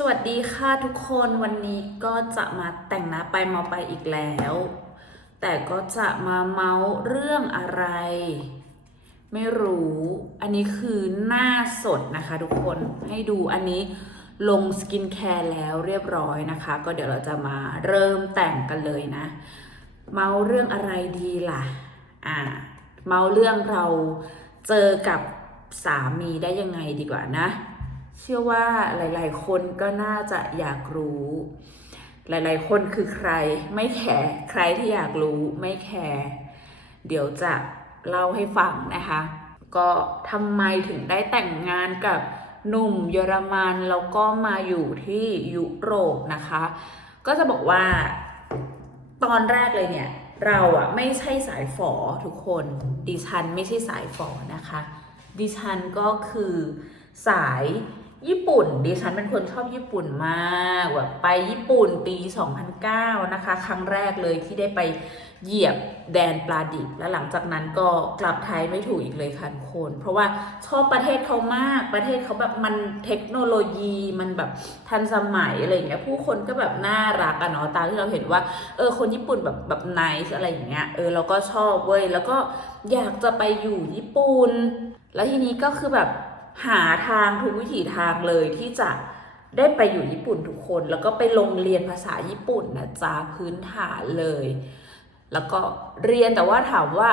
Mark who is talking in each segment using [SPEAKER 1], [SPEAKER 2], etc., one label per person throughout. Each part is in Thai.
[SPEAKER 1] สวัสดีค่ะทุกคนวันนี้ก็จะมาแต่งหน้าไปเมาไปอีกแล้ว แต่ก็จะมาเมาเรื่องอะไร ไม่รู้ อันนี้คือหน้าสดนะคะทุกคนให้ดูอันนี้ลงสกินแคร์แล้วเรียบร้อยนะคะ ก็เดี๋ยวเราจะมาเริ่มแต่งกันเลยนะ เมาเรื่องอะไรดีล่ะอ่าเมาเรื่องเราเจอกับสามีได้ยังไงดีกว่านะ เชื่อว่าหลาย ๆ คนก็น่าจะอยากรู้ หลาย ๆ คนคือใครไม่แคร์ใครที่อยากรู้ไม่แคร์เดี๋ยวจะเล่าให้ฟังนะคะ ก็ทำไมถึงได้แต่งงานกับหนุ่มเยอรมันแล้วก็มาอยู่ที่ยุโรปนะคะ ก็จะบอกว่าตอนแรกเลยเนี่ย เราอะไม่ใช่สายฝอทุกคนดิฉันไม่ใช่สายฝอนะคะ ดิฉันก็คือสาย ญี่ปุ่นดิฉันเป็นคนชอบญี่ปุ่นมากแบบไปญี่ปุ่นปี 2009 นะคะ ครั้งแรกเลยที่ได้ไปเหยียบแดนปลาดิบ แล้วหลังจากนั้นก็กลับไทยไม่ถูกอีกเลยค่ะทุกคน เพราะว่าชอบประเทศเขามากประเทศเขาแบบมันเทคโนโลยีมันแบบทันสมัยอะไรอย่างเงี้ยผู้คนก็แบบน่ารักอะเนาะตามที่เราเห็นว่าเออคนญี่ปุ่นแบบแบบไนส์อะไรอย่างเงี้ยเออเราก็ชอบเว้ยแล้วก็อยากจะไปอยู่ญี่ปุ่น แล้วทีนี้ก็คือแบบ หาทางทุกวิถีทางเลยที่จะได้ไปอยู่ญี่ปุ่นทุกคน แล้วก็ไปลงเรียนภาษาญี่ปุ่นนะจ๊ะพื้นฐานเลย แล้วก็เรียนแต่ว่าถามว่า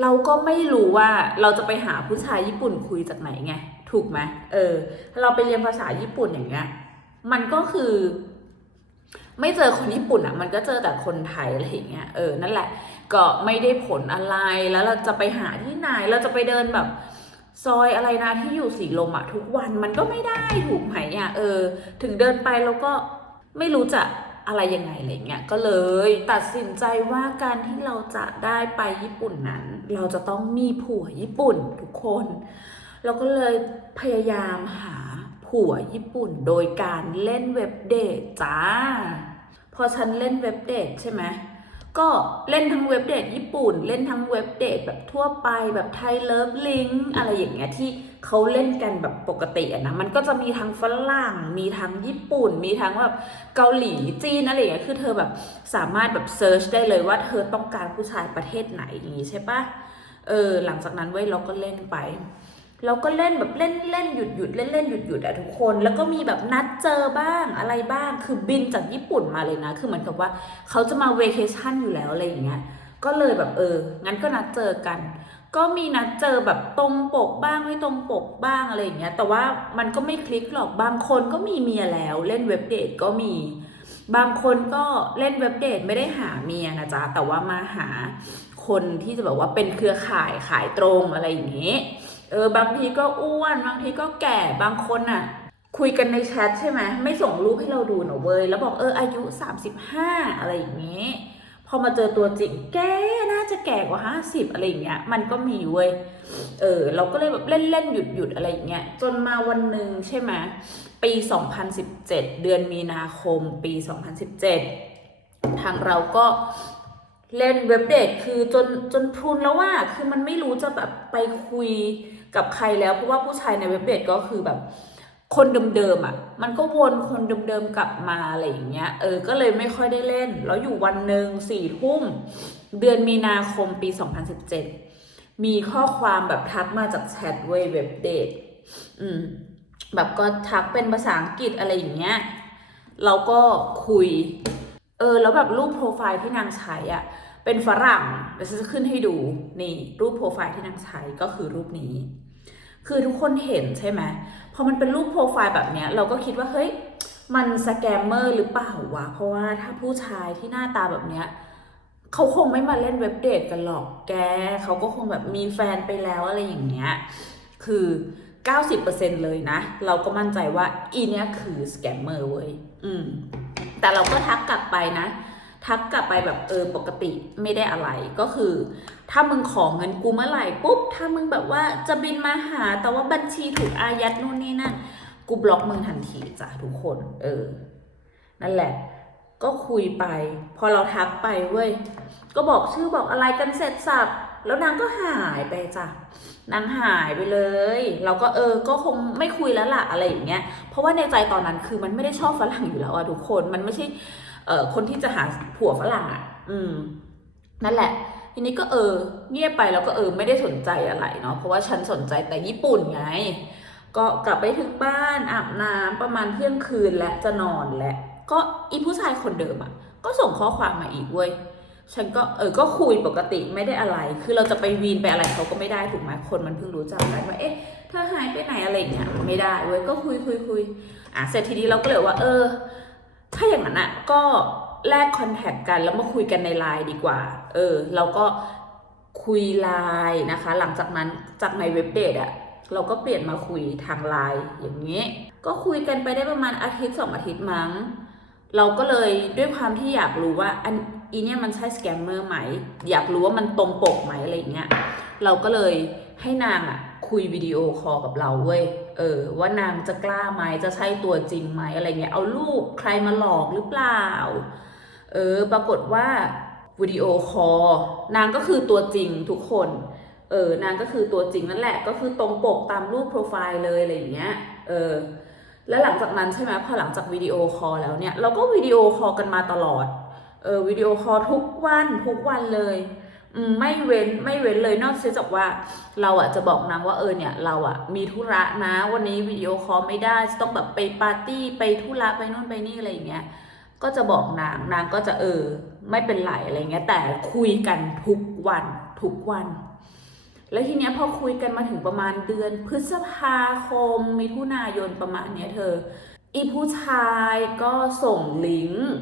[SPEAKER 1] เราก็ไม่รู้ว่าเราจะไปหาผู้ชายญี่ปุ่นคุยจากไหนไงถูกไหมเออ เราไปเรียนภาษาญี่ปุ่นอย่างเงี้ยมันก็คือ ไม่เจอคนญี่ปุ่นอะ มันก็เจอแต่คนไทยอะไรอย่างเงี้ยเออนั่นแหละ ก็ไม่ได้ผลอะไรแล้วเราจะไปหาที่ไหนเราจะไปเดินแบบ ซอยอะไรนะที่อยู่สีลมอะทุกวันมันก็ไม่ได้ถูกไหมอะเออ ถึงเดินไปแล้วก็ไม่รู้จะอะไรยังไงอะไรเงี้ยก็เลยตัดสินใจว่าการที่เราจะได้ไปญี่ปุ่นนั้น เราจะต้องมีผัวญี่ปุ่นทุกคนเราก็เลยพยายามหาผัวญี่ปุ่นโดยการเล่นเว็บเดทจ้า พอฉันเล่นเว็บเดทใช่ไหม ก็เล่นทั้งเว็บเดทญี่ปุ่น เล่นทั้งเว็บเดทแบบทั่วไปแบบไทยเลิฟลิงอะไรอย่างเงี้ยที่เขาเล่นกันแบบปกติอะนะมันก็จะมีทั้งฝรั่ง มีทั้งญี่ปุ่น มีทั้งแบบเกาหลีจีนอะไรอย่างเงี้ยคือเธอแบบสามารถแบบเซิร์ชได้เลยว่าเธอต้องการผู้ชายประเทศไหนอย่างงี้ใช่ปะเออหลังจากนั้นเว้ยเราก็เล่นไป เราก็เล่นแบบเล่นเล่นหยุดหยุดเล่นเล่นหยุดหยุดอะทุกคน แล้วก็มีแบบนัดเจอบ้างอะไรบ้าง คือบินจากญี่ปุ่นมาเลยนะ คือเหมือนกับว่าเขาจะมาเวเคชั่นอยู่แล้วอะไรอย่างเงี้ย ก็เลยแบบเออ งั้นก็นัดเจอกัน ก็มีนัดเจอแบบตรงปกบ้างไม่ตรงปกบ้างอะไรอย่างเงี้ย แต่ว่ามันก็ไม่คลิกหรอก บางคนก็มีเมียแล้ว เล่นเว็บเดทก็มี บางคนก็เล่นเว็บเดทไม่ได้หาเมียนะจ๊ะ แต่ว่ามาหาคนที่จะแบบว่าเป็นเครือข่ายขายตรงอะไรอย่างเงี้ย ออบางทีก็อ้วน บางทีก็แก่บางคนอะ คุยกันในแชทใช่ไหมไม่ส่งรูปให้เราดูหนอเว้ยแล้วบอกเอออายุ 35 อะไรอย่างเงี้ยพอมาเจอตัวจริงแกน่าจะแก่กว่า 50 อะไรอย่างเงี้ยมันก็มีเว้ยเออเราก็เลยแบบเล่นเล่นหยุดหยุดอะไรอย่างเงี้ยจนมาวันหนึ่งใช่ไหมปี 2017 เดือนมีนาคมปี 2017 ทางเราก็เล่นเว็บเดทคือจนจนพรุนแล้วว่าคือมันไม่รู้จะแบบไปคุย กับใครแล้วเพราะว่าผู้ชายในเว็บเดทก็คือแบบคนเดิมๆอะ มันก็วนคนเดิมๆกลับมาอะไรอย่างเงี้ย เออ ก็เลยไม่ค่อยได้เล่น แล้วอยู่วันหนึ่งสี่ทุ่ม เดือนมีนาคมปี 2017 มีข้อความแบบทักมาจากแชทเว้ยเว็บเดทอืม แบบก็ทักเป็นภาษาอังกฤษอะไรอย่างเงี้ย เราก็คุย เออ แล้วแบบรูปโปรไฟล์ที่นางใช้อะ เป็นฝรั่งเดี๋ยวฉันจะขึ้นให้ดู นี่ รูปโปรไฟล์ที่นางใช้ก็คือรูปนี้ คือทุกคนเห็นใช่ไหมพอมันเป็นรูปโปรไฟล์แบบเนี้ย เราก็คิดว่าเฮ้ยมันสแกมเมอร์หรือเปล่าวะ เพราะว่าถ้าผู้ชายที่หน้าตาแบบเนี้ยเขาคงไม่มาเล่นเว็บเดทกันหรอกแก เขาก็คงแบบมีแฟนไปแล้วอะไรอย่างเงี้ย คือ 90%เลยนะ เราก็มั่นใจว่าอีเนี้ยคือสแกมเมอร์เว้ย อืม แต่เราก็ทักกลับไปนะ ทักกลับไปแบบเออปกติไม่ได้อะไรก็คือ ถ้ามึงขอเงินกูเมื่อไหร่ปุ๊บถ้ามึงแบบว่าจะบินมาหา แต่ว่าบัญชีถูกอายัดนู่นนี่นั่นกูบล็อกมึงทันทีจ้ะทุกคน เออ นั่นแหละ ก็คุยไป พอเราทักไปเว้ยก็บอกชื่อบอกอะไรกันเสร็จสับแล้วนางก็หายไปจ้ะนางหายไปเลย เราก็เออ ก็คงไม่คุยแล้วล่ะอะไรอย่างเงี้ย เพราะว่าในใจตอนนั้นคือมันไม่ได้ชอบฝรั่งอยู่แล้วอะทุกคน มันไม่ใช่ เออคนที่จะหาผัวฝรั่งอะ อืม นั่นแหละ ทีนี้ก็เออ เงียบไปแล้วก็เออไม่ได้สนใจอะไรเนาะเพราะว่าฉันสนใจแต่ญี่ปุ่นไง ก็กลับไปถึงบ้านอาบน้ำประมาณเที่ยงคืนและจะนอนและ ก็อีผู้ชายคนเดิมอะก็ส่งข้อความมาอีกเว้ยฉันก็เออ ก็คุยปกติไม่ได้อะไร คือเราจะไปวีนไปอะไรเขาก็ไม่ได้ถูกไหมคนมันเพิ่งรู้จักกันว่า เอ๊ะ เธอหายไปไหนอะไรอย่างเงี้ย ไม่ได้เว้ย ก็คุยคุยคุยอะ เสร็จทีนี้เราก็เลยว่า เออ ถ้าอย่างนั้นอะก็แลกคอนแทคกันแล้วมาคุยกันในไลน์ดีกว่า เออ เราก็คุยไลน์นะคะ หลังจากนั้นจากในเว็บเดทอะเราก็เปลี่ยนมาคุยทางไลน์อย่างนี้ ก็คุยกันไปได้ประมาณอาทิตย์สองอาทิตย์มั้ง เราก็เลยด้วยความที่อยากรู้ว่าอันอีเนี่ยมันใช่สแกมเมอร์ไหม อยากรู้ว่ามันตรงปกไหมอะไรอย่างเงี้ย เราก็เลยให้นางอะคุยวิดีโอคอลกับเราเว้ย เออว่านางจะกล้าไหมจะใช่ตัวจริงไหมอะไรเงี้ยเอารูปใครมาหลอกหรือเปล่า เออ ปรากฏว่าวิดีโอคอลนางก็คือตัวจริงทุกคน เออนางก็คือตัวจริงนั่นแหละก็คือตรงปกตามรูปโปรไฟล์เลยอะไรอย่างเงี้ย เออ แล้วหลังจากนั้นใช่ไหมพอหลังจากวิดีโอคอลแล้วเนี่ยเราก็วิดีโอคอลกันมาตลอด เออวิดีโอคอลทุกวันทุกวันเลย ไม่เว้นไม่เว้นเลยนอกจากว่าเราอะจะบอกนางว่าเออเนี่ยเราอะมีธุระนะ วันนี้วิดีโอคอลไม่ได้ต้องแบบไปปาร์ตี้ไปธุระไปนู่นไปนี่อะไรอย่างเงี้ยก็จะบอกนางนางก็จะเออ ไม่เป็นไรอะไรเงี้ยแต่คุยกันทุกวันทุกวัน แล้วทีเนี้ยพอคุยกันมาถึงประมาณเดือน พฤษภาคมมิถุนายนประมาณเนี้ยเธอ อีผู้ชายก็ส่งลิงก์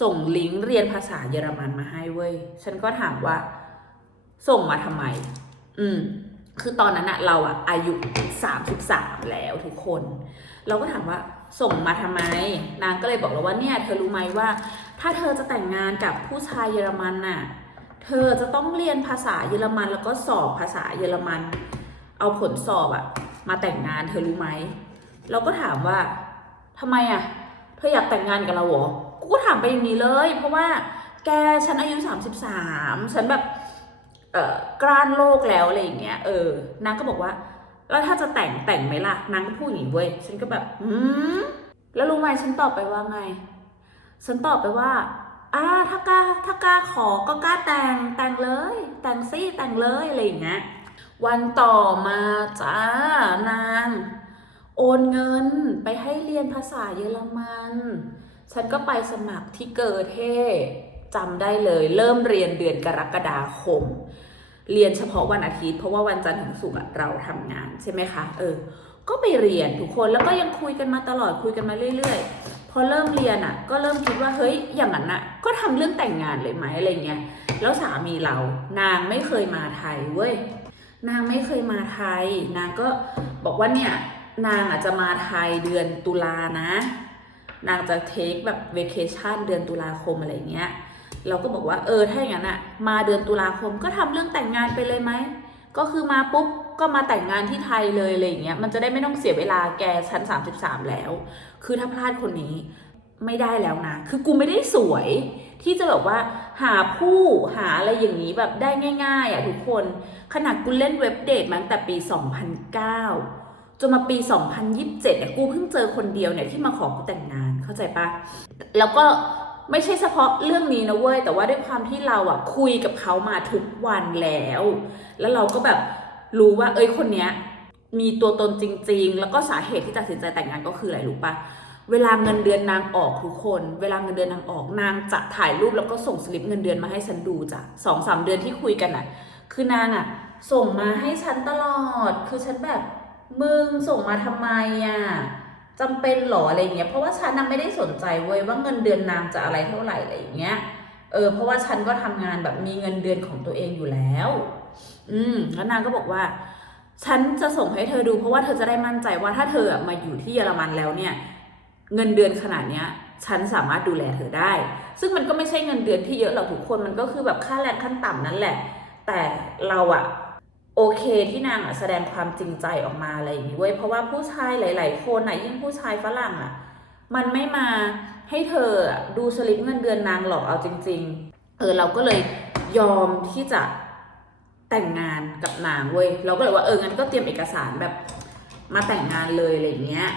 [SPEAKER 1] ส่งลิงก์เรียนภาษาเยอรมันมาให้เว้ย ฉันก็ถามว่า ส่งมาทำไม อืม คือตอนนั้นอะเราอะอายุสามสิบสามแล้วทุกคน เราก็ถามว่าส่งมาทำไม นางก็เลยบอกเราว่าเนี่ย เธอรู้ไหมว่า ถ้าเธอจะแต่งงานกับผู้ชายเยอรมันน่ะ เธอจะต้องเรียนภาษาเยอรมันแล้วก็สอบภาษาเยอรมัน เอาผลสอบอะมาแต่งงานเธอรู้ไหม เราก็ถามว่าทำไมอะเธออยากแต่งงานกับเราเหรอ กูก็ถามไปอย่างนี้เลย เพราะว่าแกฉันอายุสามสิบสามฉันแบบเอ่อกล้านโลกแล้วอะไรอย่างเงี้ยเออนางก็บอกว่า แล้วถ้าจะแต่งแต่งไหมล่ะนางก็พูดอย่างนี้เว้ยฉันก็แบบอืมแล้วรู้ไหมฉันตอบไปว่าไง ฉันตอบไปว่าอ่าถ้ากล้าถ้ากล้าขอก็กล้าแต่งแต่งเลย แต่งซิแต่งเลยอะไรอย่างเงี้ยวันต่อมาจ้านาง โอนเงินไปให้เรียนภาษาเยอรมัน ฉันก็ไปสมัครที่เกิดเทจำได้เลย เริ่มเรียนเดือนกรกฎาคม เรียนเฉพาะวันอาทิตย์ เพราะว่าวันจันทร์ถึงศุกร์เราทำงานใช่ไหมคะเออก็ไปเรียนทุกคนแล้วก็ยังคุยกันมาตลอดคุยกันมาเรื่อย ๆ พอเริ่มเรียนอะ ก็เริ่มคิดว่าเฮ้ยอย่างนั้นอะ ก็ทำเรื่องแต่งงานเลยไหมอะไรเงี้ยแล้วสามีเรา นางไม่เคยมาไทยเว้ยนางไม่เคยมาไทย นางก็บอกว่าเนี่ยนางอาจจะมาไทยเดือนตุลานะ นางจะเทคแบบเวเคชั่นเดือนตุลาคมอะไรเงี้ย เราก็บอกว่าเออถ้าอย่างนั้นอะมาเดือนตุลาคมก็ทำเรื่องแต่งงานไปเลยไหม ก็คือมาปุ๊บก็มาแต่งงานที่ไทยเลยอะไรเงี้ย มันจะได้ไม่ต้องเสียเวลาแกชั้น 33 แล้ว คือถ้าพลาดคนนี้ไม่ได้แล้วนะ คือกูไม่ได้สวย ที่จะแบบว่าหาผู้หาอะไรอย่างนี้แบบได้ง่าย ๆอะทุกคน ขนาดกูเล่นเว็บเดทมาตั้งแต่ปี 2009 จนมาปี 2027เนี่ยกูเพิ่งเจอคนเดียวเนี่ยที่มาขอกูแต่งงาน เข้าใจปะแล้วก็ไม่ใช่เฉพาะเรื่องนี้นะเว้ย แต่ว่าด้วยความที่เราอะคุยกับเขามาทุกวันแล้ว แล้วเราก็แบบรู้ว่า เอ้ยคนเนี้ย มีตัวตนจริง ๆ แล้วก็สาเหตุที่ตัดสินใจแต่งงานก็คืออะไรรู้ปะเวลาเงินเดือนนางออกทุกคน เวลาเงินเดือนนางออกนางจะถ่ายรูปแล้วก็ส่งสลิปเงินเดือนมาให้ฉันดูจ้ะสองสามเดือนที่คุยกันอะคือนางอะส่งมาให้ฉันตลอด คือฉันแบบมึงส่งมาทำไมอะ จำเป็นหรออะไรเงี้ย เพราะว่าฉันน่ะไม่ได้สนใจเว้ยว่าเงินเดือนนางจะอะไรเท่าไหร่อะไรอย่างเงี้ย เออเพราะว่าฉันก็ทำงานแบบมีเงินเดือนของตัวเองอยู่แล้ว อืมแล้วนางก็บอกว่า ฉันจะส่งให้เธอดู เพราะว่าเธอจะได้มั่นใจว่าถ้าเธอมาอยู่ที่เยอรมันแล้วเนี่ย เงินเดือนขนาดเนี้ยฉันสามารถดูแลเธอได้ ซึ่งมันก็ไม่ใช่เงินเดือนที่เยอะหรอกทุกคน มันก็คือแบบค่าแรงขั้นต่ำนั่นแหละ แต่เราอะ โอเคที่นางอะแสดงความจริงใจออกมาอะไรอย่างนี้เว้ยเพราะว่าผู้ชายหลาย ๆ คนอะยิ่งผู้ชายฝรั่งอะมันไม่มาให้เธออะดูสลิปเงินเดือนนางหรอกเอาจริง ๆ เออเราก็เลยยอมที่จะแต่งงานกับนางเว้ยเราก็เลยว่าเอองั้นก็เตรียมเอกสารแบบมาแต่งงานเลยอะไรอย่างเงี้ย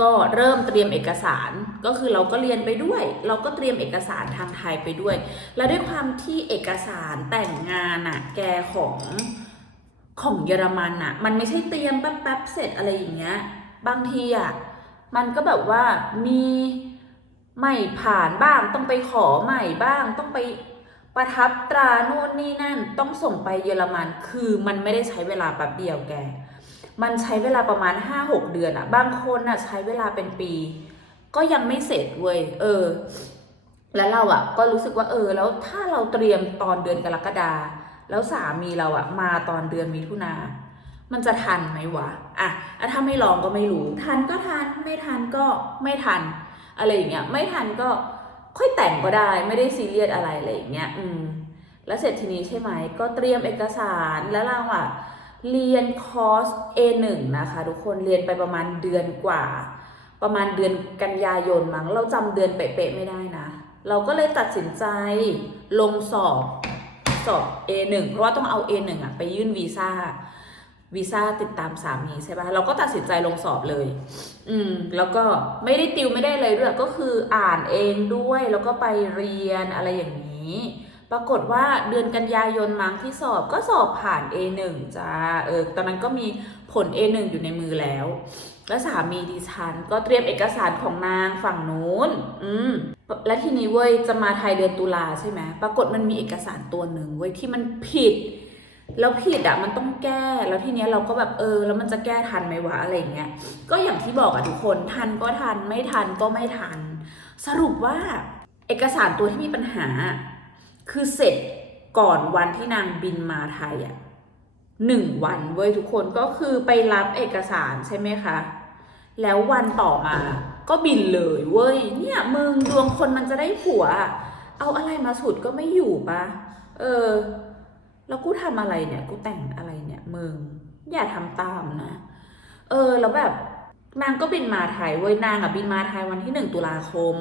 [SPEAKER 1] ก็เริ่มเตรียมเอกสารก็คือเราก็เรียนไปด้วย เราก็เตรียมเอกสารทางไทยไปด้วย แล้วด้วยความที่เอกสารแต่งงานอะแกของ ของเยอรมันอะมันไม่ใช่เตรียมแป๊บๆเสร็จอะไรอย่างเงี้ย บางทีอะมันก็แบบว่ามีไม่ผ่านบ้าง ต้องไปขอใหม่บ้าง ต้องไปประทับตราโน่นนี่นั่น ต้องส่งไปเยอรมัน คือมันไม่ได้ใช้เวลาแป๊บเดียวแก มันใช้เวลาประมาณ 5-6 เดือนอะบางคนอะใช้เวลาเป็นปี ก็ยังไม่เสร็จเว้ย เออ แล้วเราอะก็รู้สึกว่าเออ แล้วถ้าเราเตรียมตอนเดือนกรกฎา แล้วสามีเราอะมาตอนเดือนมิถุนา มันจะทันไหมวะอะอะถ้าไม่ลองก็ไม่รู้ ทันก็ทัน ไม่ทันก็ไม่ทัน อะไรอย่างเงี้ย ไม่ทันก็ค่อยแต่งก็ได้ ไม่ได้ซีเรียสอะไรอะไรอย่างเงี้ย อืม แล้วเสร็จทีนี้ใช่ไหม ก็เตรียมเอกสารแล้วเราอะเรียนคอร์ส A1 นะคะ ทุกคนเรียนไปประมาณเดือนกว่า ประมาณเดือนกันยายนมั้ง เราจำเดือนเป๊ะๆไม่ได้นะ เราก็เลยตัดสินใจลงสอบ สอบ A1 เพราะว่าต้องเอา A1 อะไปยื่นวีซ่าวีซ่าติดตามสามีใช่ปะเราก็ตัดสินใจลงสอบเลย อืม แล้วก็ไม่ได้ติวไม่ได้เลยด้วยก็คืออ่านเองด้วยแล้วก็ไปเรียนอะไรอย่างนี้ ปรากฏว่าเดือนกันยายนมั้งที่สอบก็สอบผ่าน A1 จ้าเออตอนนั้นก็มี ผล A1 อยู่ในมือแล้ว แล้วสามีดิฉันก็เตรียมเอกสารของนางฝั่งนู้น อืม และทีนี้เว้ยจะมาไทยเดือนตุลาใช่ไหมปรากฏมันมีเอกสารตัวหนึ่งเว้ยที่มันผิด แล้วผิดอะมันต้องแก้ แล้วทีเนี้ยเราก็แบบเออ แล้วมันจะแก้ทันไหมวะอะไรเงี้ย ก็อย่างที่บอกอะทุกคนทันก็ทันไม่ทันก็ไม่ทัน สรุปว่าเอกสารตัวที่มีปัญหา คือเสร็จก่อนวันที่นางบินมาไทยอะ หนึ่งวันเว้ยทุกคนก็คือไปรับเอกสารใช่ไหมคะ แล้ววันต่อมาก็บินเลยเว้ย เนี่ยมึงดวงคนมันจะได้ผัว เอาอะไรมาสุดก็ไม่อยู่ปะเออ แล้วกูทำอะไรเนี่ย กูแต่งอะไรเนี่ยมึง อย่าทำตามนะ เออ แล้วแบบนางก็บินมาไทยเว้ยนางอะบินมาไทยวันที่หนึ่งตุลาคม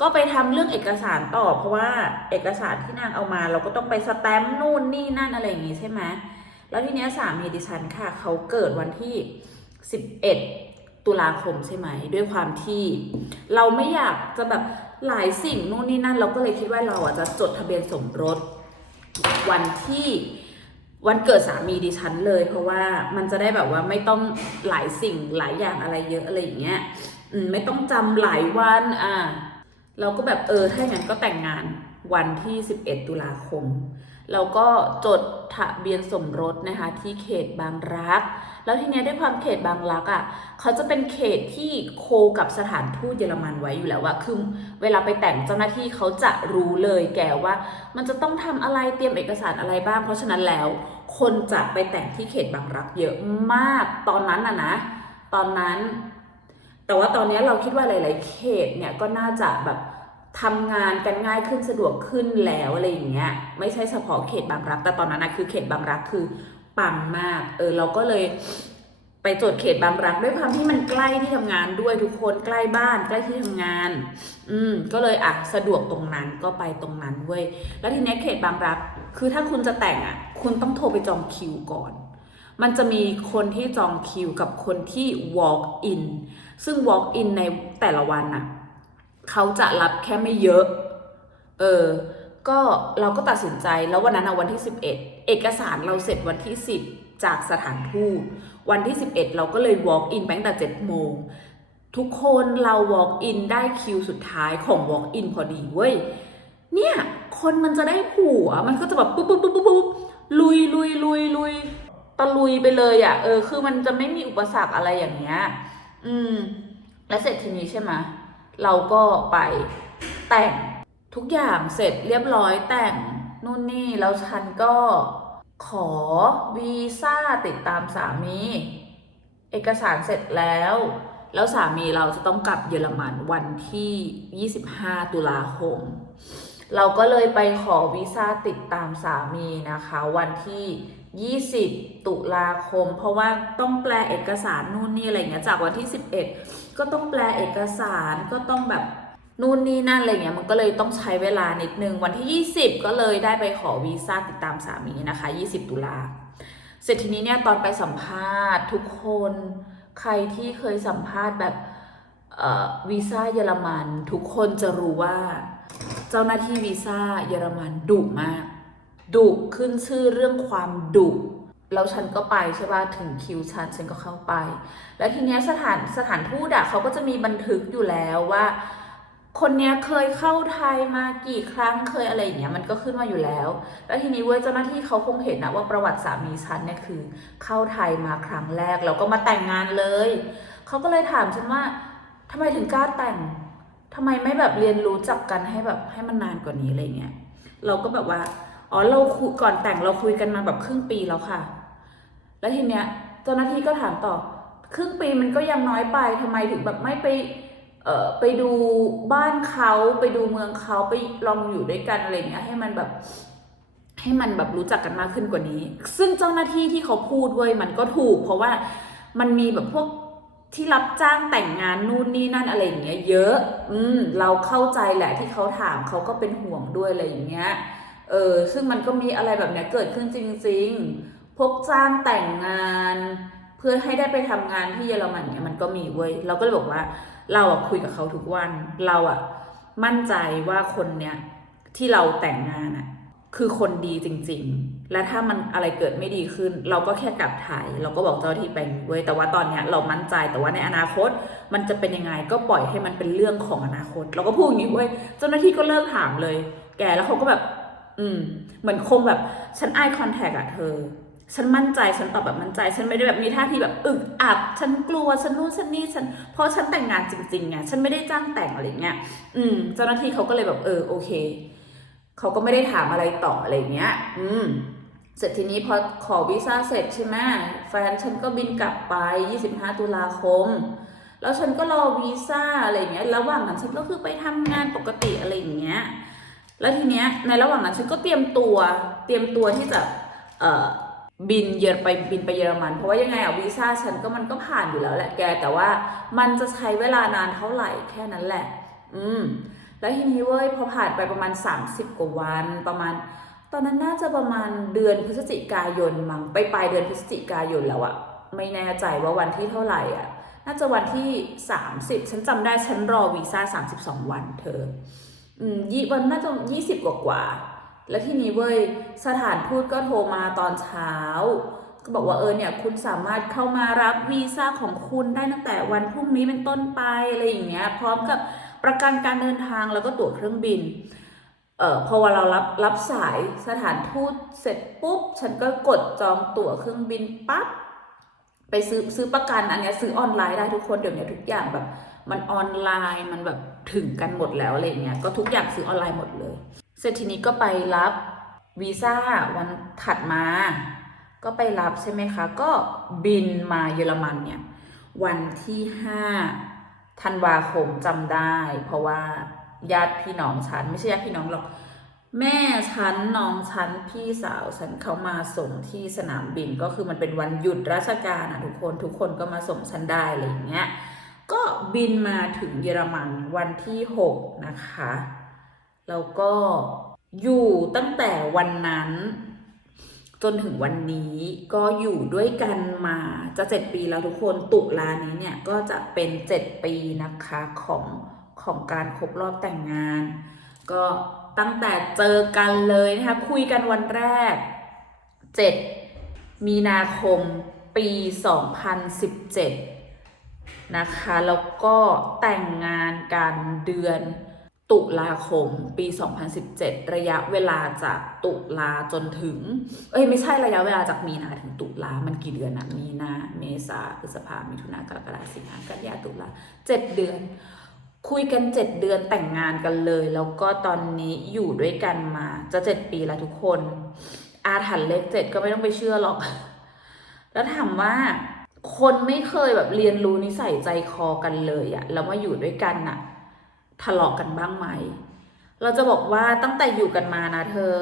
[SPEAKER 1] ก็ไปทำเรื่องเอกสารต่อเพราะว่าเอกสารที่นางเอามา เราก็ต้องไปสแตมป์นู่นนี่นั่นอะไรอย่างงี้ใช่ไหม แล้วทีเนี้ยสามีดิฉันค่ะเขาเกิดวันที่สิบเอ็ดตุลาคมใช่ไหม ด้วยความที่ เราไม่อยากจะแบบหลายสิ่งนู่นนี่นั่น เราก็เลยคิดว่าเราอะจะจดทะเบียนสมรสวันที่วันเกิดสามีดิฉันเลย เพราะว่ามันจะได้แบบว่าไม่ต้องหลายสิ่งหลายอย่างอะไรเยอะอะไรอย่างเงี้ยอืมไม่ต้องจำหลายวันอะเราก็แบบเออถ้าอย่างนั้นก็แต่งงานวันที่ 11 ตุลาคม เราก็จดทะเบียนสมรสนะคะที่เขตบางรัก แล้วทีเนี้ยด้วยความเขตบางรักอะเขาจะเป็นเขตที่โคกับสถานทูตเยอรมันไว้อยู่แล้วว่าคือเวลาไปแต่งเจ้าหน้าที่เขาจะรู้เลยแกว่า มันจะต้องทำอะไรเตรียมเอกสารอะไรบ้าง เพราะฉะนั้นแล้ว คนจะไปแต่งที่เขตบางรักเยอะมากตอนนั้นนะนะ ตอนนั้น แต่ว่าตอนนี้เราคิดว่าหลาย ๆ เขตเนี่ยก็น่าจะแบบ ทำงานกันง่ายขึ้นสะดวกขึ้นแล้วอะไรอย่างเงี้ยไม่ใช่เฉพาะเขตบางรักแต่ตอนนั้นนะคือเขตบางรักคือปังมาก เออเราก็เลยไปจดเขตบางรักด้วยความที่มันใกล้ที่ทำงานด้วยทุกคนใกล้บ้าน ใกล้ที่ทำงาน อืมก็เลยอะสะดวกตรงนั้นก็ไปตรงนั้นเว้ยแล้วทีเนี้ยเขตบางรัก คือถ้าคุณจะแต่งอะ คุณต้องโทรไปจองคิวก่อน มันจะมีคนที่จองคิวกับคนที่ walk in ซึ่ง walk in ในแต่ละวันน่ะ เขาจะรับแค่ไม่เยอะ เออ ก็เราก็ตัดสินใจแล้ววันนั้นอะวันที่ 11 เอกสารเราเสร็จวันที่ 10 จากสถานทูตวันที่ 11 เราก็เลย walk in ไปตั้งแต่7โมงทุกคนเรา walk in ได้คิวสุดท้ายของ walk in พอดีเว้ย เนี่ย คนมันจะได้ผัว มันก็จะแบบปุ๊บปุ๊บปุ๊บปุ๊บลุยลุยลุยลุยตะลุยไปเลยอะ่ะ เออ คือมันจะไม่มีอุปสรรคอะไรอย่างเงี้ย อืม แล้วเสร็จทีนี้ใช่ไหม เราก็ไปแต่งทุกอย่างเสร็จเรียบร้อยแต่งนู่นนี่แล้วฉันก็ขอวีซ่าติดตามสามี เอกสารเสร็จแล้ว แล้วสามีเราจะต้องกลับเยอรมันวันที่ 25 ตุลาคม เราก็เลยไปขอวีซ่าติดตามสามีนะคะ วันที่ 20 ตุลาคม เพราะว่าต้องแปลเอกสารนู่นนี่อะไรเงี้ยจากวันที่ 11 ก็ต้องแปลเอกสารก็ต้องแบบนู่นนี่นั่นอะไรเงี้ยมันก็เลยต้องใช้เวลานิดนึง วันที่ 20 ก็เลยได้ไปขอวีซ่าติดตามสามีนะคะ 20 ตุลาเสร็จทีนี้เนี่ยตอนไปสัมภาษณ์ทุกคนใครที่เคยสัมภาษณ์แบบวีซ่าเยอรมัน ทุกคนจะรู้ว่าเจ้าหน้าที่วีซ่าเยอรมันดุมากดุขึ้นชื่อเรื่องความดุ แล้วฉันก็ไปใช่ป่ะถึงคิวฉันฉันก็เข้าไป แล้วทีเนี้ยสถานสถานทูตอะเขาก็จะมีบันทึกอยู่แล้วว่า คนเนี้ยเคยเข้าไทยมากี่ครั้งเคยอะไรอย่างเงี้ยมันก็ขึ้นมาอยู่แล้ว แล้วทีนี้เว้ยเจ้าหน้าที่เขาคงเห็นนะว่าประวัติสามีฉันเนี่ยคือ เข้าไทยมาครั้งแรกแล้วก็มาแต่งงานเลยเขาก็เลยถามฉันว่าทำไมถึงกล้าแต่งทำไมไม่แบบเรียนรู้จักกันให้แบบให้มันนานกว่านี้อะไรเงี้ยเราก็แบบว่าอ๋อเราคุยก่อนแต่งเราคุยกันมาแบบครึ่งปีแล้วค่ะ แล้วทีเนี้ยเจ้าหน้าที่ก็ถามต่อ ครึ่งปีมันก็ยังน้อยไปทำไมถึงแบบไม่ไปเอ่อไปดูบ้านเขาไปดูเมืองเขาไปลองอยู่ด้วยกันอะไรเงี้ยให้มันแบบให้มันแบบรู้จักกันมากขึ้นกว่านี้ ซึ่งเจ้าหน้าที่ที่เขาพูดเว้ยมันก็ถูก เพราะว่ามันมีแบบพวกที่รับจ้างแต่งงานนู่นนี่นั่นอะไรอย่างเงี้ยเยอะ อืม เราเข้าใจแหละที่เขาถามเขาก็เป็นห่วงด้วยอะไรอย่างเงี้ย เออ ซึ่งมันก็มีอะไรแบบเนี้ยเกิดขึ้นจริง ๆ พวกจ้างแต่งงาน เพื่อให้ได้ไปทำงานที่เยอรมันเนี่ยมันก็มีเว้ยเราก็เลยบอกว่า เราอะคุยกับเขาทุกวัน เราอะมั่นใจว่าคนเนี้ยที่เราแต่งงานอะคือคนดีจริง ๆ และถ้ามันอะไรเกิดไม่ดีขึ้น เราก็แค่กลับไทย เราก็บอกเจ้าหน้าที่ไปเว้ยแต่ว่าตอนเนี้ยเรามั่นใจแต่ว่าในอนาคตมันจะเป็นยังไงก็ปล่อยให้มันเป็นเรื่องของอนาคต เราก็พูดอย่างนี้เว้ยเจ้าหน้าที่ก็เลิกถามเลย แกแล้วเขาก็แบบ อืม เหมือนคงแบบฉันไอคอนแทคอะเธอ ฉันมั่นใจฉันตอบแบบมั่นใจ ฉันไม่ได้แบบมีท่าทีแบบอึกอักฉันกลัวฉันนู่นฉันนี่ฉันเพราะฉันแต่งงานจริงๆไงฉันไม่ได้จ้างแต่งอะไรเงี้ยอืม เจ้าหน้าที่เขาก็เลยแบบเออโอเคเขาก็ไม่ได้ถามอะไรต่ออะไรเงี้ย อืมเสร็จทีนี้พอขอวีซ่าเสร็จใช่ไหมแฟนฉันก็บินกลับไป 25 ตุลาคม แล้วฉันก็รอวีซ่าอะไรเงี้ย ระหว่างนั้นฉันก็คือไปทำงานปกติอะไรอย่างเงี้ย แล้วทีเนี้ยในระหว่างนั้นฉันก็เตรียมตัว เตรียมตัวที่จะ เอ่อ บินเยอรไปบินไปเยอรมัน เพราะว่ายังไงอะวีซ่าฉันก็มันก็ผ่านอยู่แล้วแหละแก แต่ว่ามันจะใช้เวลานานเท่าไหร่แค่นั้นแหละ อืม แล้วทีนี้เว้ยพอผ่านไปประมาณ 30 กว่าวันประมาณ ตอนนั้นน่าจะประมาณเดือนพฤศจิกายนมั้งไปปลายเดือนพฤศจิกายนแล้วอะไม่แน่ใจว่าวันที่เท่าไหร่อะน่าจะวันที่ 30 ฉันจำได้ฉันรอวีซ่า32 วันเธอ อืมยี่วันน่าจะยี่สิบกว่ากว่า แล้วทีนี้เว้ยสถานทูตก็โทรมาตอนเช้า ก็บอกว่าเออเนี่ยคุณสามารถเข้ามารับวีซ่าของคุณได้ตั้งแต่วันพรุ่งนี้เป็นต้นไปอะไรอย่างเงี้ยพร้อมกับประกันการเดินทางแล้วก็ตั๋วเครื่องบินเอ่อพอวันเรารับรับสายสถานทูตเสร็จปุ๊บ ฉันก็กดจองตั๋วเครื่องบินปั๊บไปซื้อซื้อประกันอันเนี้ยซื้อออนไลน์ได้ทุกคนเดี๋ยวนี้ทุกอย่างแบบ มันออนไลน์มันแบบถึงกันหมดแล้วอะไรเงี้ยก็ทุกอย่างซื้อออนไลน์หมดเลย เสร็จทีนี้ก็ไปรับวีซ่าวันถัดมา ก็ไปรับใช่ไหมคะ ก็บินมาเยอรมันเนี่ย วันที่ห้าธันวาคมจำได้ เพราะว่าญาติพี่น้องฉัน ไม่ใช่ญาติพี่น้องหรอก แม่ฉันน้องฉันพี่สาวฉันเขามาส่งที่สนามบินก็คือมันเป็นวันหยุดราชการอะทุกคนทุกคนก็มาส่งฉันได้อะไรอย่างเงี้ยก็บินมาถึงเยอรมันวันที่ 6 นะคะ แล้วก็อยู่ตั้งแต่วันนั้น จนถึงวันนี้ก็อยู่ด้วยกันมาจะเจ็ดปีแล้วทุกคนตุลานี้เนี่ยก็จะเป็นเจ็ดปีนะคะของของการครบรอบแต่งงาน ก็ตั้งแต่เจอกันเลยนะคะคุยกันวันแรก7มีนาคมปี 2017 นะคะ แล้วก็แต่งงานกันเดือน ตุลาคมปี 2017 ระยะเวลาจากตุลาจนถึง เอ้ยไม่ใช่ระยะเวลาจากมีนาถึงตุลา มันกี่เดือนนะมีนา เมษาพฤษภามิถุนากรกฎาสิงหากันยาตุลาเจ็ดเดือน คุยกันเจ็ดเดือนแต่งงานกันเลย แล้วก็ตอนนี้อยู่ด้วยกันมาจะเจ็ดปีแล้วทุกคน อาถรรพ์เลขเจ็ดก็ไม่ต้องไปเชื่อหรอก แล้วถามว่าคนไม่เคยแบบเรียนรู้นิสัยใจคอกันเลยอะแล้วมาอยู่ด้วยกันอะ ทะเลาะกันบ้างไหม เราจะบอกว่าตั้งแต่อยู่กันมานะเธอ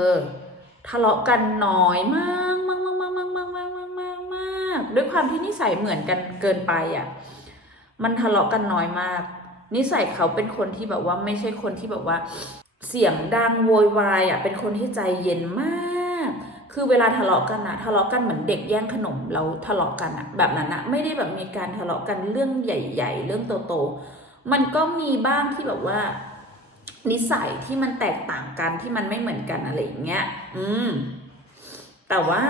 [SPEAKER 1] ทะเลาะกันน้อยมากมากมากมากมากมากมากมากมากมากด้วยความที่นิสัยเหมือนกันเกินไปอะมันทะเลาะกันน้อยมาก นิสัยเขาเป็นคนที่แบบว่าไม่ใช่คนที่แบบว่า เสียงดังโวยวายอะ เป็นคนที่ใจเย็นมาก คือเวลาทะเลาะกันอะทะเลาะกันเหมือนเด็กแย่งขนมเราทะเลาะกันอะแบบนั้นอะไม่ได้แบบมีการทะเลาะกันเรื่องใหญ่ ๆ เรื่องโตๆ มันก็มีบ้างที่แบบว่า นิสัยที่มันแตกต่างกันที่มันไม่เหมือนกันอะไรอย่างเงี้ย อืม แต่ว่า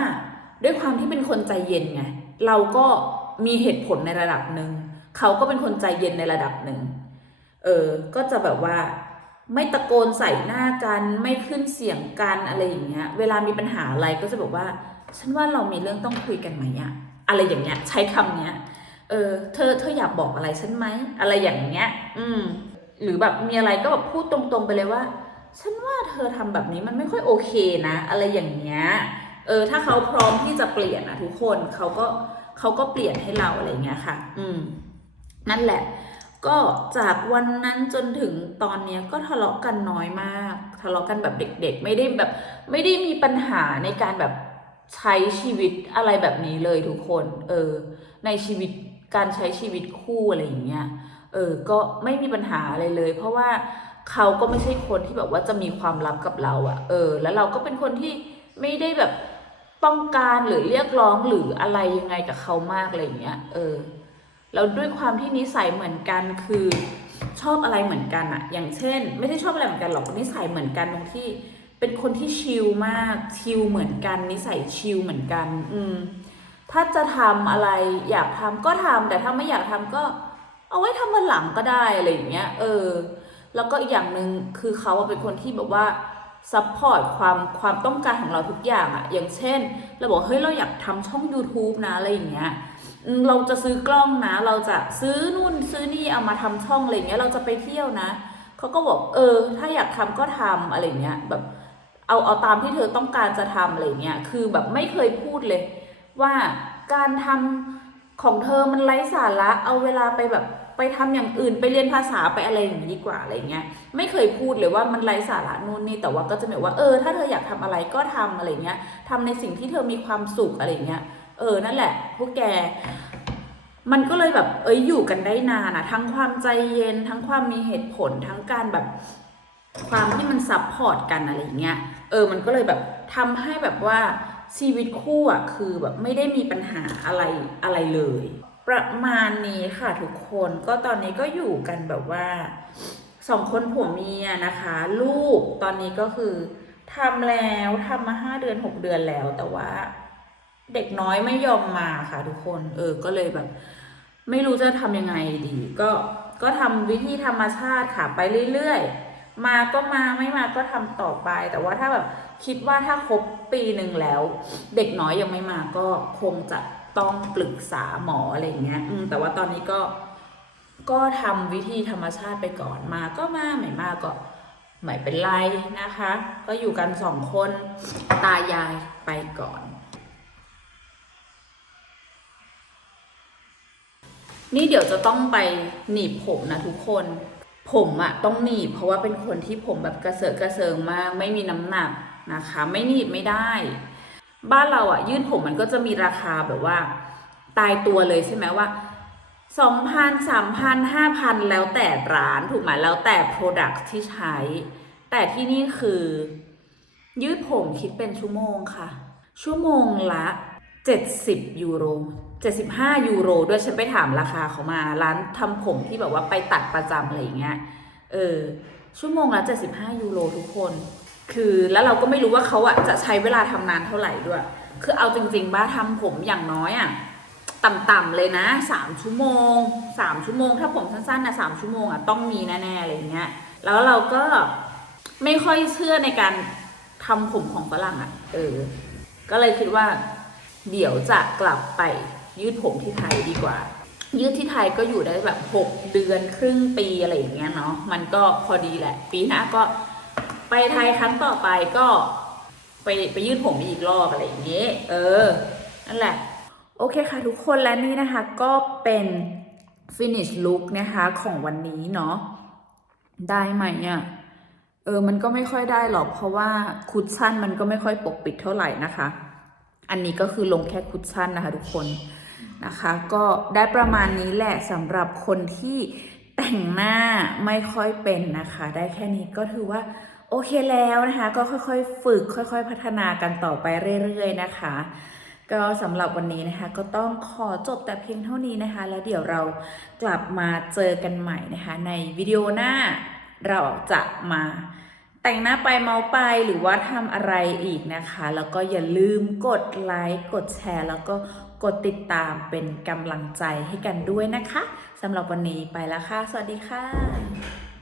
[SPEAKER 1] ด้วยความที่เป็นคนใจเย็นไง เราก็มีเหตุผลในระดับหนึ่ง เขาก็เป็นคนใจเย็นในระดับหนึ่ง เออ ก็จะแบบว่า ไม่ตะโกนใส่หน้ากัน ไม่ขึ้นเสียงกันอะไรอย่างเงี้ย เวลามีปัญหาอะไรก็จะบอกว่า ฉันว่าเรามีเรื่องต้องคุยกันไหมอะอะไรอย่างเงี้ย ใช้คำเนี้ย เออ เธอเธออยากบอกอะไรฉันไหมอะไรอย่างเงี้ย อืม หรือแบบมีอะไรก็แบบพูดตรงๆไปเลยว่า ฉันว่าเธอทำแบบนี้มันไม่ค่อยโอเคนะ อะไรอย่างเงี้ย เออ ถ้าเขาพร้อมที่จะเปลี่ยนอะทุกคนเขาก็เขาก็เปลี่ยนให้เราอะไรเงี้ยค่ะ อืม นั่นแหละ ก็จากวันนั้นจนถึงตอนเนี้ยก็ทะเลาะกันน้อยมาก ทะเลาะกันแบบเด็ก ๆ ไม่ได้แบบ ไม่ได้มีปัญหาในการแบบใช้ชีวิตอะไรแบบนี้เลยทุกคน เออ ในชีวิต การใช้ชีวิตคู่อะไรอย่างเงี้ย เออ ก็ไม่มีปัญหาอะไรเลย เพราะว่าเขาก็ไม่ใช่คนที่แบบว่าจะมีความลับกับเราอะเออ แล้วเราก็เป็นคนที่ไม่ได้แบบต้องการหรือเรียกร้องหรืออะไรยังไงกับเขามากอะไรอย่างเงี้ย เออ แล้วด้วยความที่นิสัยเหมือนกันคือชอบอะไรเหมือนกันอะอย่างเช่น ไม่ได้ชอบอะไรเหมือนกันหรอกนิสัยเหมือนกันตรงที่ เป็นคนที่ชิลมาก ชิลเหมือนกัน นิสัยชิลเหมือนกัน อืม ถ้าจะทำอะไรอยากทำก็ทำแต่ถ้าไม่อยากทำก็ เอาไว้ทำวันหลังก็ได้อะไรอย่างเงี้ยเออ แล้วก็อีกอย่างหนึ่งคือเขาเป็นคนที่แบบว่าซัพพอร์ตความความต้องการของเราทุกอย่างอะอย่างเช่น เราบอกเฮ้ยเราอยากทำช่อง YouTube นะอะไรอย่างเงี้ยเราจะซื้อกล้องนะ เราจะซื้อนู่นซื้อนี่เอามาทำช่องอะไรอย่างเงี้ยเราจะไปเที่ยวนะเขาก็บอกเออ ถ้าอยากทำก็ทำอะไรอย่างเงี้ยแบบเอาเอาตามที่เธอต้องการจะทำอะไรอย่างเงี้ยคือแบบไม่เคยพูดเลย ว่าการทำของเธอมันไร้สาระเอาเวลาไปแบบไปทำอย่างอื่นไปเรียนภาษาไปอะไรอย่างนี้ดีกว่าอะไรเงี้ยไม่เคยพูดเลยว่ามันไร้สาระนู่นนี่แต่ว่าก็จะแบบว่าเออถ้าเธออยากทำอะไรก็ทำอะไรเงี้ยทำในสิ่งที่เธอมีความสุขอะไรเงี้ยเออนั่นแหละพวกแก มันก็เลยแบบเอ้ยอยู่กันได้นานอะทั้งความใจเย็นทั้งความมีเหตุผลทั้งการแบบความที่มันซับพอร์ตกันอะไรเงี้ยเออมันก็เลยแบบทำให้แบบว่า ชีวิตคู่อะคือแบบไม่ได้มีปัญหาอะไรอะไรเลย ประมาณนี้ค่ะทุกคนก็ตอนนี้ก็อยู่กันแบบว่าสองคนผัวเมียนะคะ ลูกตอนนี้ก็คือทำแล้วทำมาห้าเดือนหกเดือนแล้ว แต่ว่าเด็กน้อยไม่ยอมมาค่ะทุกคน เออ ก็เลยแบบ ไม่รู้จะทำยังไงดี ก็ก็ทำวิธีธรรมชาติค่ะไปเรื่อยๆ มาก็มาไม่มาก็ทำต่อไป แต่ว่าถ้าแบบคิดว่าถ้าครบปีหนึ่งแล้ว เด็กน้อยยังไม่มาก็คงจะต้องปรึกษาหมออะไรอย่างเงี้ย อืมแต่ว่าตอนนี้ก็ก็ทำวิธีธรรมชาติไปก่อนมาก็มาไม่มาก็ไม่เป็นไรนะคะ ก็อยู่กันสองคนตายายไปก่อน นี่เดี๋ยวจะต้องไปหนีบผมนะทุกคน ผมอะต้องหนีบเพราะว่าเป็นคนที่ผมแบบกระเซิร์กระเซิงมาก ไม่มีน้ำหนักนะคะ ไม่หนีบไม่ได้ บ้านเราอะยืดผมมันก็จะมีราคาแบบว่า ตายตัวเลยใช่ไหมว่าสองพันสามพันห้าพันแล้วแต่ร้านถูกไหมแล้วแต่ Product ที่ใช้ แต่ที่นี่คือ ยืดผมคิดเป็นชั่วโมงค่ะ ชั่วโมงละ 70 ยูโร 75 ยูโร ด้วยฉันไปถามราคาเขามาร้านทำผมที่แบบว่าไปตัดประจำอะไรอย่างเงี้ยเออชั่วโมงละ75 ยูโรทุกคน คือแล้วเราก็ไม่รู้ว่าเขาอะจะใช้เวลาทำนานเท่าไหร่ด้วย คือเอาจริงๆบ้าทำผมอย่างน้อยอะต่ำๆเลยนะ3ชั่วโมง3ชั่วโมง ถ้าผมสั้นๆนะ3ชั่วโมงอะต้องมีแน่ๆอะไรอย่างเงี้ยแล้วเราก็ไม่ค่อยเชื่อในการทำผมของฝรั่งอะเออ ก็เลยคิดว่า เดี๋ยวจะกลับไป ยืดผมที่ไทยดีกว่า ยืดที่ไทยก็อยู่ได้แบบหกเดือนครึ่งปีอะไรอย่างเงี้ยเนาะมันก็พอดีแหละ ปีหน้าก็ไปไทยครั้งต่อไปก็ไปไปยืดผมอีกรอบอะไรอย่างเงี้ยเออนั่นแหละ โอเคค่ะทุกคนและนี่นะคะก็เป็น finish look นะคะของวันนี้เนาะได้ไหมอะเออ มันก็ไม่ค่อยได้หรอก เพราะว่าคุชชั่นมันก็ไม่ค่อยปกปิดเท่าไหร่นะคะ อันนี้ก็คือลงแค่คุชชั่นนะคะทุกคน นะคะ ก็ได้ประมาณนี้แหละสำหรับคนที่แต่งหน้าไม่ค่อยเป็นนะคะ ได้แค่นี้ก็ถือว่าโอเคแล้วนะคะ ก็ค่อยๆ ฝึกค่อย ๆ พัฒนากันต่อไปเรื่อยๆนะคะ ก็สำหรับวันนี้นะคะ ก็ต้องขอจบแต่เพียงเท่านี้นะคะ แล้วเดี๋ยวเรากลับมาเจอกันใหม่นะคะ ในวิดีโอหน้าเราจะมาแต่งหน้าไปเมาไปหรือว่าทำอะไรอีกนะคะ แล้วก็อย่าลืมกดไลค์กดแชร์ แล้วก็ กดติดตามเป็นกำลังใจให้กันด้วยนะคะสำหรับวันนี้ไปแล้วค่ะ สวัสดีค่ะ